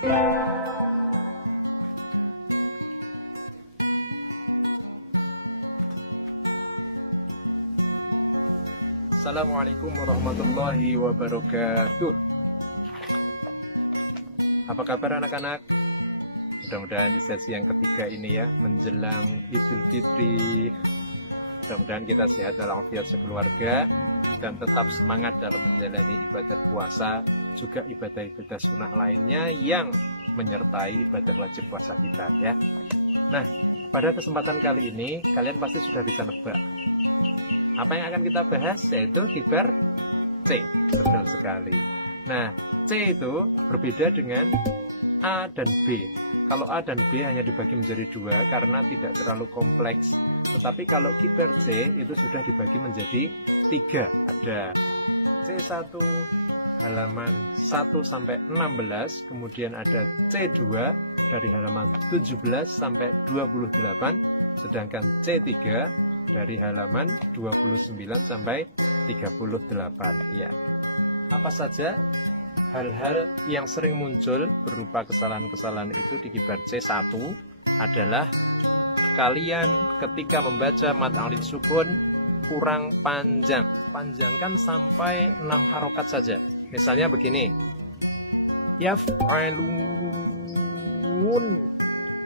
Assalamualaikum warahmatullahi wabarakatuh. Apa kabar anak-anak? Mudah-mudahan di sesi yang ketiga ini ya, menjelang Idul Fitri, mudah-mudahan kita sehat walafiat sekeluarga dan tetap semangat dalam menjalani ibadah puasa, juga ibadah-ibadah sunnah lainnya yang menyertai ibadah wajib puasa kita ya. Nah, pada kesempatan kali ini kalian pasti sudah bisa nebak apa yang akan kita bahas, yaitu kibar C. Betul sekali. Nah, C itu berbeda dengan A dan B. Kalau A dan B hanya dibagi menjadi dua karena tidak terlalu kompleks. Tetapi kalau kibar C itu sudah dibagi menjadi tiga. Ada C1 halaman 1 sampai 16, kemudian ada C2 dari halaman 17 sampai 28, sedangkan C3 dari halaman 29 sampai 38 ya. Apa saja hal-hal yang sering muncul berupa kesalahan-kesalahan itu di kibar C1 adalah kalian ketika membaca mad alif sukun kurang panjang. Panjangkan sampai 6 harokat saja. Misalnya begini. Yaf'alun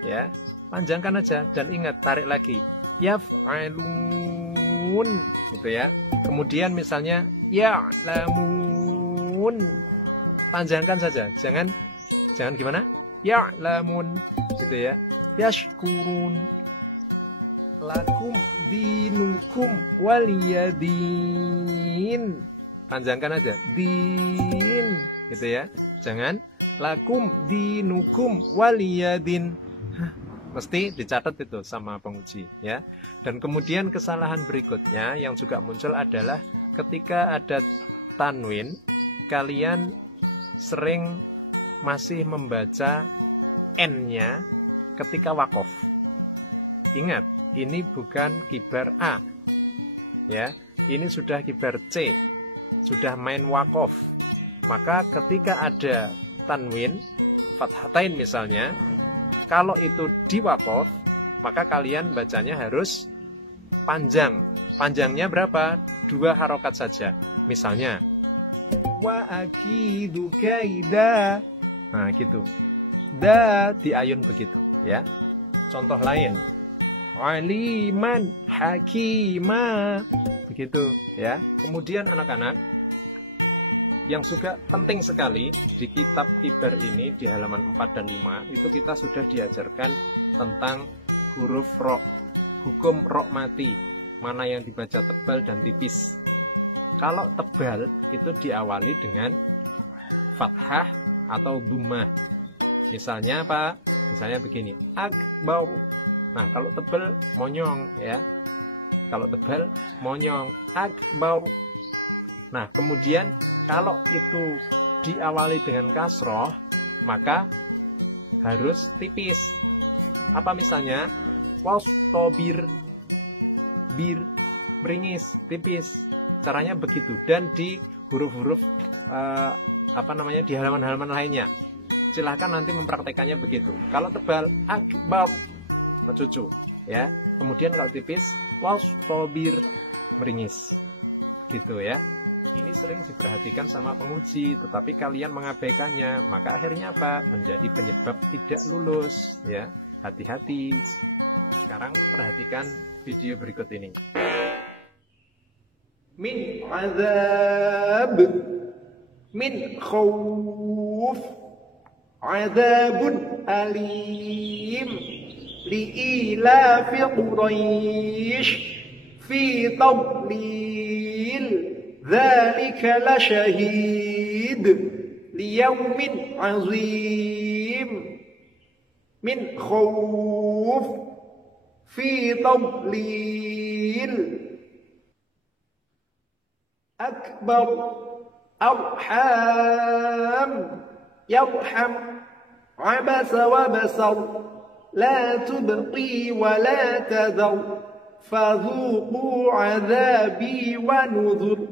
ya, panjangkan aja dan ingat tarik lagi. Yaf'alun gitu ya. Kemudian misalnya ya'lamun, panjangkan saja, jangan gimana? Ya'lamun gitu ya. Yashkurun, lakum dinukum waliyadin, panjangkan aja, din gitu ya. Jangan lakum dinukum waliyadin. Mesti dicatat itu sama penguji ya. Dan kemudian kesalahan berikutnya yang juga muncul adalah ketika ada tanwin, kalian sering masih membaca N-nya ketika wakof. Ingat, ini bukan kibar A ya, ini sudah kibar C, sudah main wakof. Maka ketika ada tanwin fathatain misalnya, kalau itu di wakof, maka kalian bacanya harus panjang. Panjangnya berapa? 2 harokat saja. Misalnya wa akidu kaida. Nah gitu, da diayun begitu ya. Contoh lain, aliman hakima, begitu ya. Kemudian anak-anak, yang juga penting sekali di kitab kibar ini di halaman 4 dan 5 itu kita sudah diajarkan tentang huruf ro, hukum ro mati, mana yang dibaca tebal dan tipis. Kalau tebal itu diawali dengan fathah atau dhammah. Misalnya apa? Misalnya begini, akbar. Nah, kalau tebal monyong ya. Kalau tebal monyong, akbar. Nah, kemudian kalau itu diawali dengan kasroh, maka harus tipis. Apa misalnya? Wastobir, bir, meringis, tipis. Caranya begitu. Dan di huruf-huruf di halaman-halaman lainnya. Silahkan nanti mempraktekannya begitu. Kalau tebal, akbar, cucu, ya. Kemudian kalau tipis, wastobir, meringis, gitu ya. Ini sering diperhatikan sama penguji, tetapi kalian mengabaikannya, maka akhirnya apa? Menjadi penyebab tidak lulus ya. Hati-hati. Sekarang perhatikan video berikut ini. Min azab, min khawf, azabun alim, li'ilafi Quraish, fi tadlil, ذلك لشهيد ليوم عظيم من خوف في تضليل أكبر أرحام يرحم عبس وبصر لا تبقي ولا تذر فذوقوا عذابي ونذر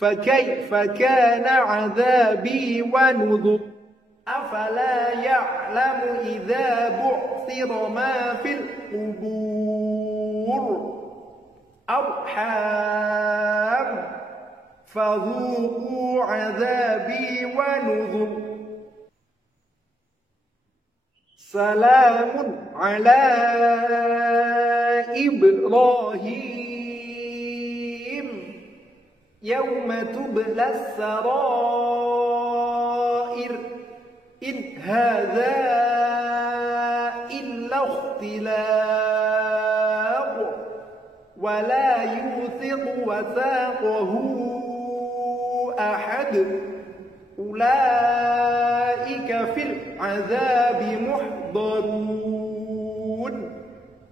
فكيف كان عذابي ونذر أفلا يعلم إذا بعثر ما في القبور أرحام فذوقوا عذابي ونذر سلام على إبراهيم يوم تبلى السرائر إن هذا إلا اختلاق ولا يوثق وثاقه أحد أولئك في العذاب محضرون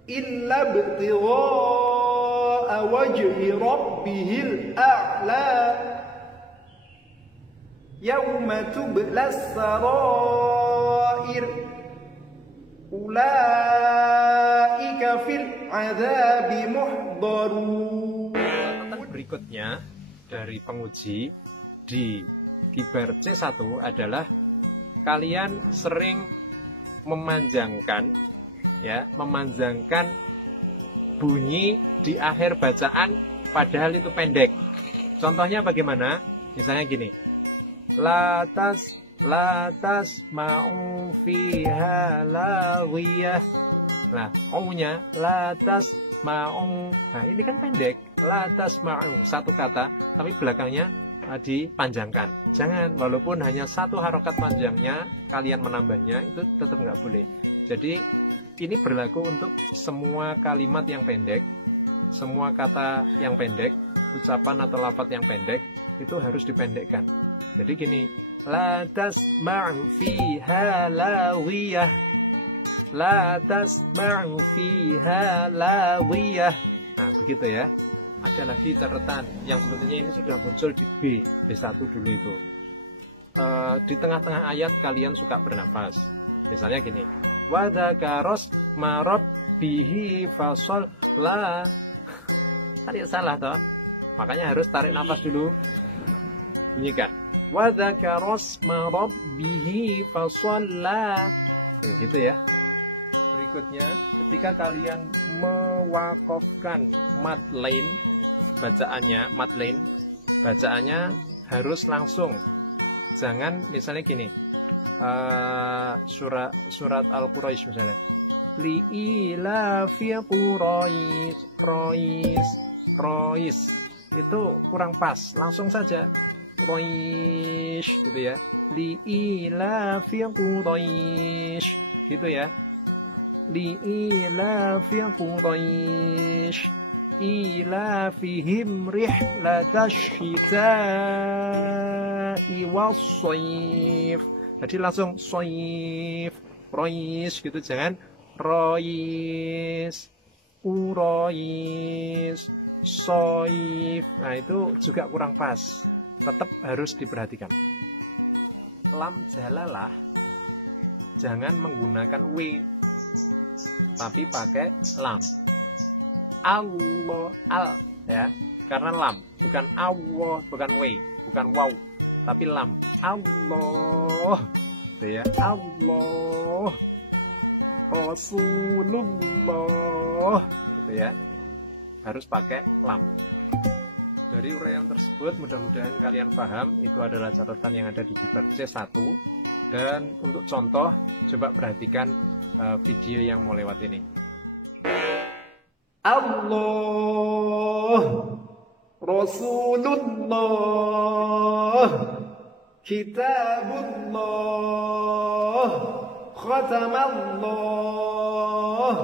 إلا ابتغاء وجه ربه الأعلى يوم تبلى السرائر أولئك في العذاب محضرون. Berikutnya dari penguji di Kibar C1 adalah kalian sering memanjangkan bunyi di akhir bacaan padahal itu pendek. Contohnya bagaimana? Misalnya gini. Latas ma'u fiha lawiyah. Nah, nya latas ma'u. Nah, ini kan pendek. Latas ma'u satu kata, tapi belakangnya dipanjangkan. Jangan, walaupun hanya satu harokat panjangnya, kalian menambahnya itu tetap nggak boleh. Jadi ini berlaku untuk semua kalimat yang pendek, semua kata yang pendek, ucapan atau lafaz yang pendek itu harus dipendekkan. Jadi gini, la tasma'u fiha lawiyah, la tasma'u fiha lawiyah. Nah, begitu ya. Ada lagi catatan yang sebetulnya ini sudah muncul di B1 dulu itu. Di tengah-tengah ayat kalian suka bernafas. Misalnya gini, wa dzakaros marabbihi fasalla. Tadi salah toh? Makanya harus tarik nafas dulu. Bunyikan. Wa dzakaros marabbihi fasalla. Gitu ya. Berikutnya, ketika kalian mewakofkan mad lain, bacaannya harus langsung. Jangan misalnya gini, surat Al-Quraisy misalnya, li'ilafi Quraisy, itu kurang pas, langsung saja Quraisy gitu ya, li'ilafi Quraisy gitu ya, li'ilafi Quraisy ilafihim rihlatash syita'i was-shayf. Jadi langsung shayf, Quraisy gitu, jangan Quraisy, shayf. Nah, itu juga kurang pas. Tetap harus diperhatikan. Lam jalalah jangan menggunakan W, tapi pakai lam. Allah, ya, karena lam, bukan Allah, bukan W, bukan waw, tapi lam. Allah, gitu ya, Allah, Rasulullah, gitu ya, harus pakai lam. Dari uraian tersebut mudah-mudahan kalian paham. Itu adalah catatan yang ada di Kibar C1. Dan untuk contoh, coba perhatikan video yang mau lewat ini. Allah, Rasulullah, Kitabullah, Khatamallah,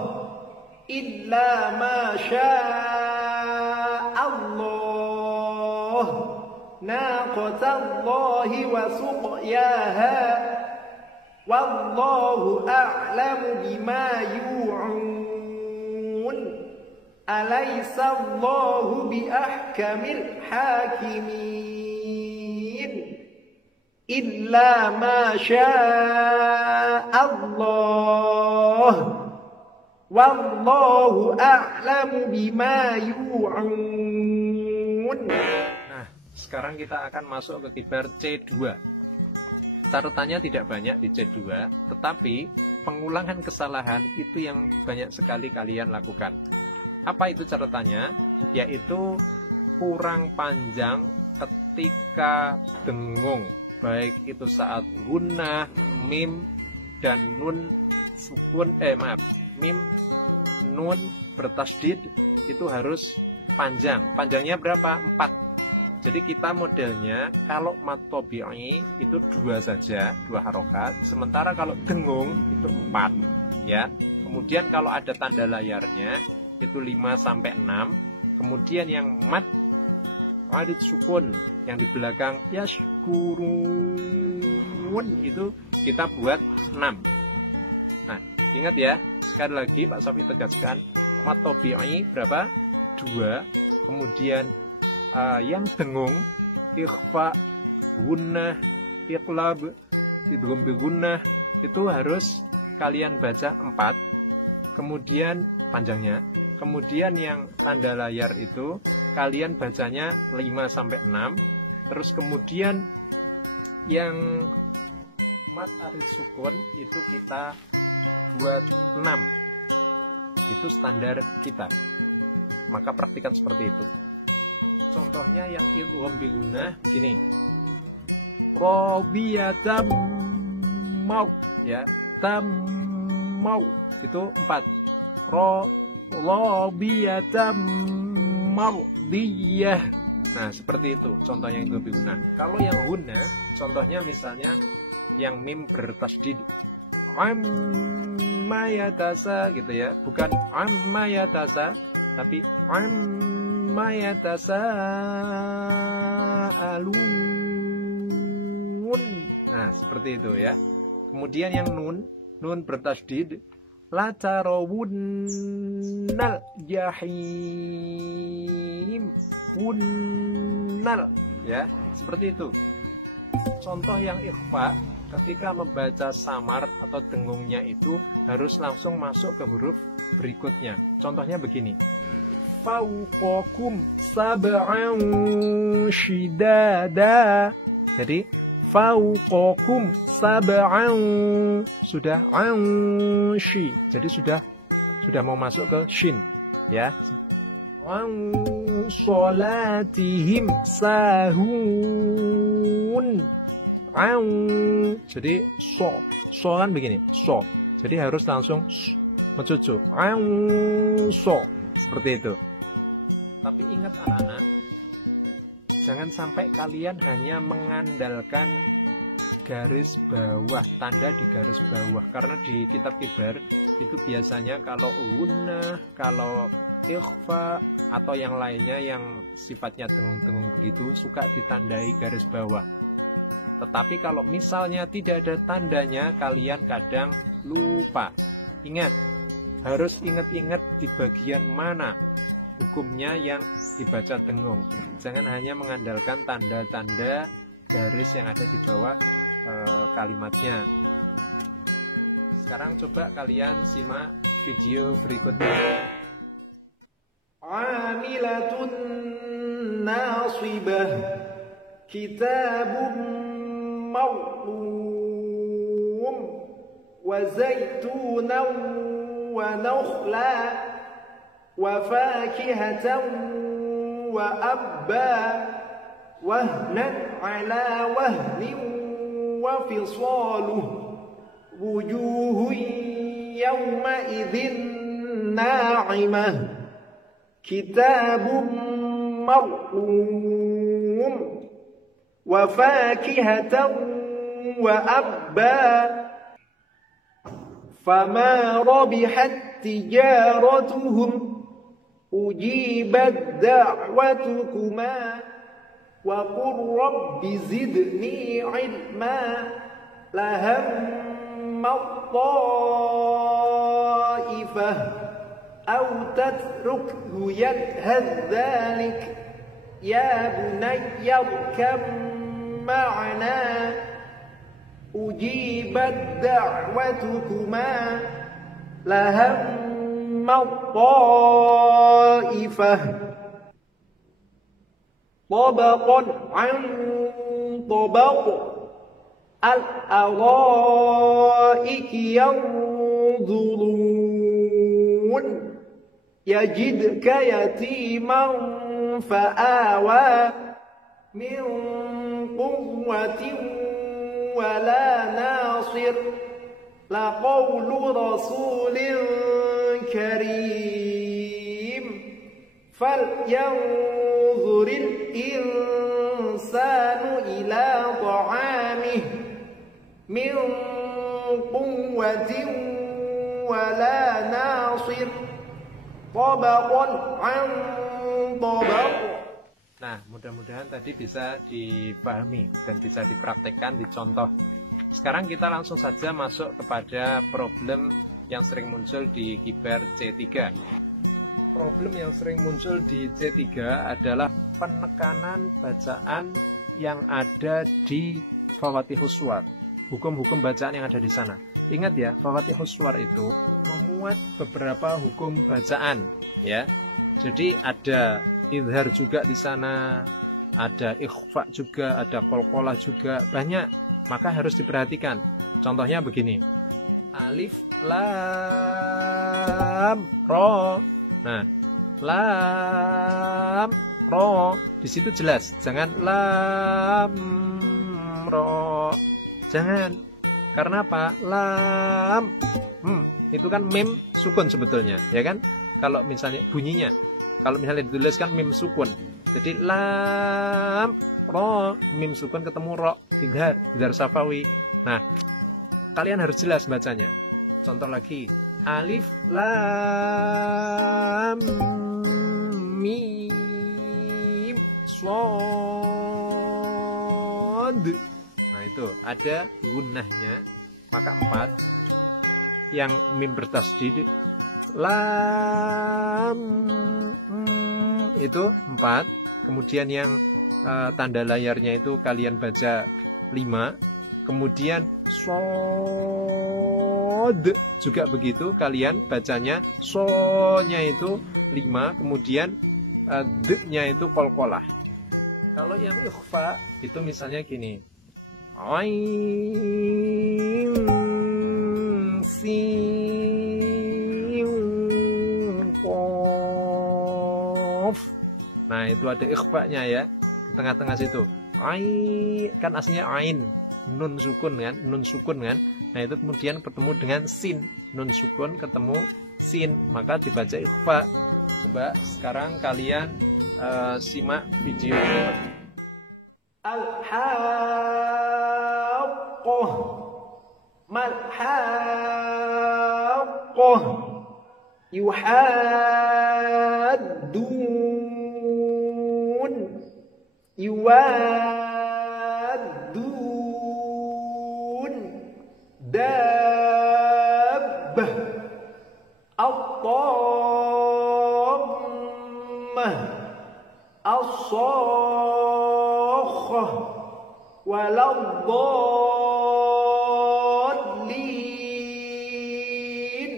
illa ma sya'allah, naqatallahi wa suqyaha, wallahu a'lamu bima yu'un. Alaisallahu biahkamil hakimin. Illa ma sya'allah. Wallahu a'lamu bima yu'un. Nah, sekarang kita akan masuk ke Kibar C2. Catatannya tidak banyak di C2, tetapi pengulangan kesalahan itu yang banyak sekali kalian lakukan. Apa itu catatannya? Yaitu kurang panjang ketika dengung, baik itu saat gunnah, mim, dan nun sukun, mim, nun bertasdid itu harus panjang. Panjangnya berapa? 4. Jadi kita modelnya kalau mad tabi'i itu 2 saja, 2 harokat. Sementara kalau dengung itu 4, ya. Kemudian kalau ada tanda layarnya itu 5 sampai 6. Kemudian yang mad adid sukun yang di belakang yashkurun itu kita buat 6. Nah, ingat ya, sekali lagi Pak Safi tegaskan, mad tabi'i berapa? 2. Kemudian yang dengung, ikhfa, gunnah, iqlab, idgham bi gunnah itu harus kalian baca 4. Kemudian panjangnya. Kemudian yang tanda layar itu kalian bacanya 5 sampai 6. Terus kemudian yang mad arid sukun itu kita buat 6. Itu standar kita. Maka praktikan seperti itu. Contohnya yang idgham bi gunnah begini. Rabiyatam mau, ya. Tamau itu 4. Rabiyatam mardiyah. Nah, seperti itu contohnya idgham bi gunnah. Kalau yang gunnah, contohnya misalnya yang mim bertasdid. Amma yatasa gitu ya. Bukan amma yatasa, tapi amma yatasaalun. Nah, seperti itu ya. Kemudian yang nun bertasdid, la tarawunnal jahim. Wunnal, ya, seperti itu. Contoh yang ikhfa, ketika membaca samar atau dengungnya itu harus langsung masuk ke huruf berikutnya. Contohnya begini. Fauqakum sab'an shidada. Jadi fauqakum sab'an sudah anshi. Jadi sudah mau masuk ke shin, ya. An salatihim sahun. Jadi so kan begini, so. Jadi harus langsung mencucu. So seperti itu. Tapi ingat anak-anak, jangan sampai kalian hanya mengandalkan garis bawah, tanda di garis bawah. Karena di kitab kibar itu biasanya kalau gunnah, kalau ikhfa atau yang lainnya yang sifatnya dengung-dengung begitu suka ditandai garis bawah. Tetapi kalau misalnya tidak ada tandanya, kalian kadang lupa. Ingat, harus ingat-ingat di bagian mana hukumnya yang dibaca dengung. Jangan hanya mengandalkan tanda-tanda garis yang ada di bawah kalimatnya. Sekarang coba kalian simak video berikutnya. Amilatun nasibah, kitabun mawqum, wa zaitunan wa nakhla, wa fakihatan wa abba, wahnan ala wahnin wa fisaluh, wujuhun yawma idhin na'imah, kitabun marqum, wa fakihatan wa abba, fama rabihat tijaratuhum, ujibat da'watukuma, wa qur rabbi zidni ilma, lahammat ta'ifah, aw tatrukhu yadhad dhalik, ya bunayya rkam ma'na, ujibat da'watukuma, lahammat ta'ifah, طبقا عن طبق, الأرائك ينظرون يجدك يتيما فآوى من قوة ولا ناصر لقول رسول كريم فلينظر الإنسان إلى طعامه من قوة ولا ناصر طبقا عن طبق. Nah, mudah-mudahan tadi bisa dipahami dan bisa dipraktekkan, dicontoh. Sekarang kita langsung saja masuk kepada problem yang sering muncul di kibar C3. Problem yang sering muncul di C3 adalah penekanan bacaan yang ada di Fawatihus Suwar. Hukum-hukum bacaan yang ada di sana. Ingat ya, Fawatihus Suwar itu memuat beberapa hukum bacaan, ya. Jadi ada idhar juga di sana, ada ikhfa juga, ada qalqalah juga, banyak. Maka harus diperhatikan. Contohnya begini. Alif lam ro. Nah, lam ro di situ jelas, jangan lam ro. Jangan. Karena apa? Lam. Itu kan mim sukun sebetulnya, ya kan? Kalau misalnya bunyinya, kalau misalnya dituliskan mim sukun. Jadi lam ro, mim sukun ketemu ro, idhar safawi. Nah, kalian harus jelas bacanya. Contoh lagi, alif lam mim shad. Nah, itu ada gunnahnya, maka 4. Yang mim bertasdid lam itu 4. Kemudian yang tanda layarnya itu kalian baca 5. Kemudian shad juga begitu, kalian bacanya so-nya itu 5. Kemudian d-nya itu qalqalah. Kalau yang ikhfa itu misalnya gini, ain sin qaf. Nah, itu ada ikhfa-nya ya, di tengah-tengah situ. Ain kan aslinya ain, nun sukun kan, Nah, itu kemudian bertemu dengan sin, nun sukun ketemu sin, maka dibaca ikhfa. Coba sekarang kalian simak video. Al-haqqah mal-haqqah yuhaddun yuwaddun dabbah at-tammah as-sakhah waladdallin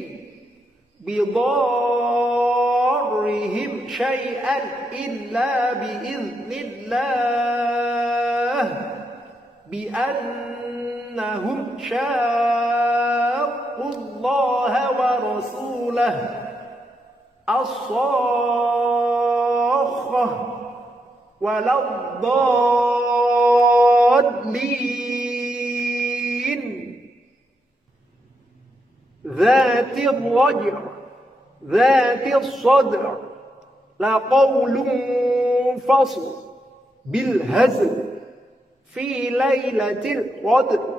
bidarrihim syai'an illa biiznillah biannahum syaqqullaha wa rasulah as-sakhah waladdallin ذات الرجع ذات الصدع لقول فصل بالهزل في ليلة القدر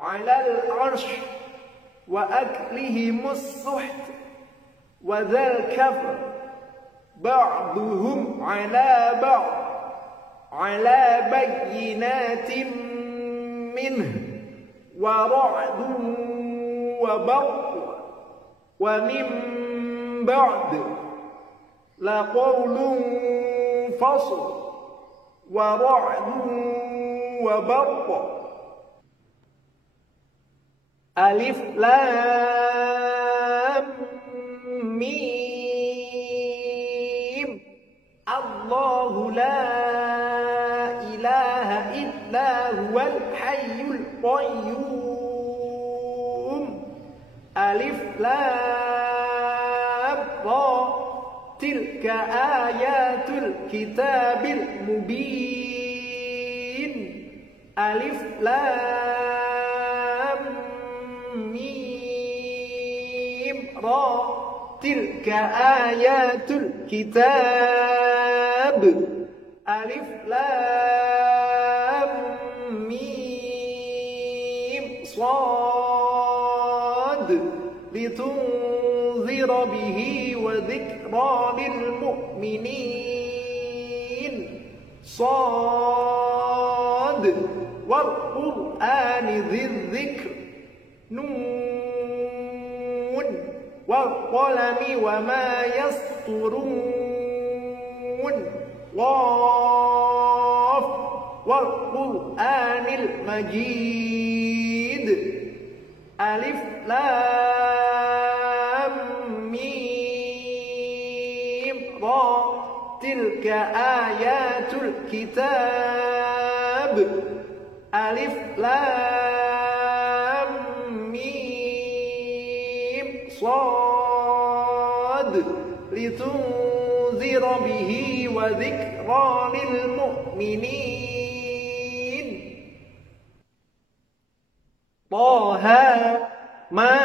على العرش وأكلهم السحت وذا الكفر بعضهم على بعض على بينات منه ورعد وبرق ومن بعد لقول فصل ورعد وبرق ألف لام ميم الله لا إله إلا هو الحي qayyum. Alif lam ra. Tilka ayatul kitabil mubin. Alif lam mim ra. Tilka ayatul kitab. Alif lam mim sad. Litunzira bihi wa dhikra lil mu'minin. Sad. Wal Qur'ani dhil dhikr. Nun. Wal qalami wa ma yasturun. Qaf. Wal Qur'anil majid. Alif lam mim ra. Tilka ayatul kitab. Alif lam mim sad. Litunzira bihi wa dhikra lil mu'minin. Taha ma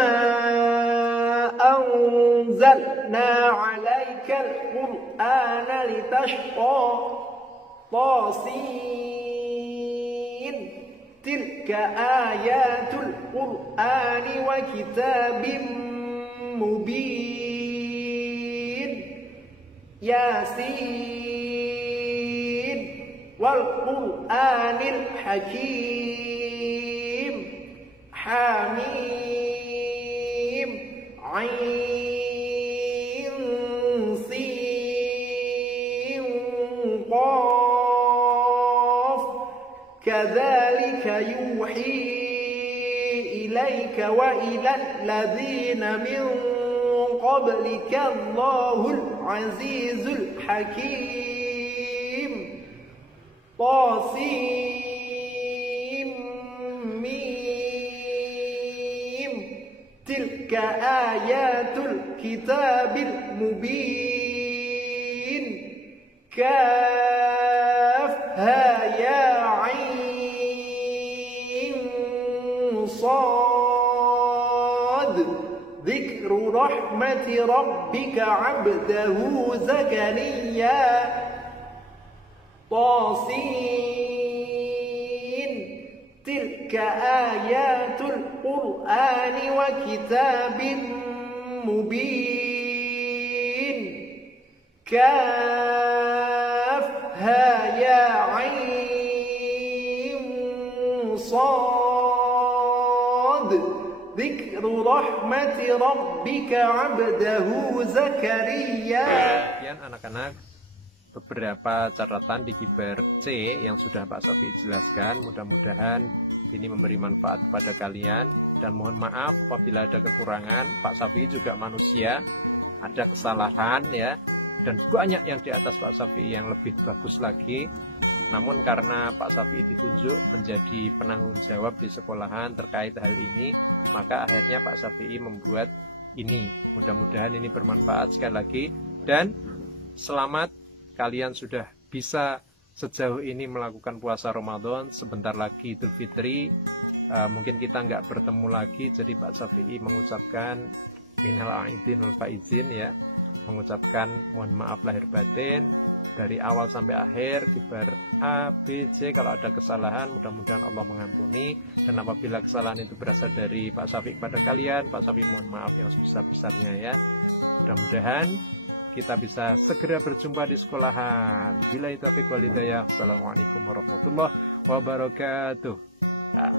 anzalna 'alaikal qur'ana litashqa. Tasin. Tilka ayatul qur'ani wa kitabim mubin. Yasin. Wal Qur'anil hakim. Hamim. Ain sin qaf. Kadzalika yuhi ilaika wa ilal ladzina min qablika Allahul azizul hakim. Tasin mim. Tilka ayatul kitabil mubin. Kaf ha ya ain sad. Dzikru rahmati rabbika 'abdahu Zakariya. Tasin. Tilka ayatul qur'ani wa kitabin mubin. Kaf ha ya ain sad. Dzikru rahmati rabbika 'abdahu Zakariya. Kemudian anak-anak, beberapa catatan di kibar C yang sudah Pak Sofi jelaskan. Mudah-mudahan ini memberi manfaat kepada kalian, dan mohon maaf apabila ada kekurangan. Pak Sofi juga manusia, ada kesalahan ya, dan banyak yang di atas Pak Sofi yang lebih bagus lagi. Namun karena Pak Sofi ditunjuk menjadi penanggung jawab di sekolahan terkait hal ini, maka akhirnya Pak Sofi membuat ini. Mudah-mudahan ini bermanfaat sekali lagi, dan selamat kalian sudah bisa sejauh ini melakukan puasa Ramadan. Sebentar lagi Idul Fitri, mungkin kita nggak bertemu lagi, jadi Pak Syafi'i mengucapkan minal aidin wal faizin ya, mengucapkan mohon maaf lahir batin dari awal sampai akhir, kibar A, B, C. Kalau ada kesalahan mudah-mudahan Allah mengampuni, dan apabila kesalahan itu berasal dari Pak Syafi'i kepada kalian, Pak Syafi'i mohon maaf yang sebesar-besarnya ya. Mudah-mudahan kita bisa segera berjumpa di sekolahan. Billahi taufiq wal hidayah. Assalamualaikum warahmatullahi wabarakatuh. Ya.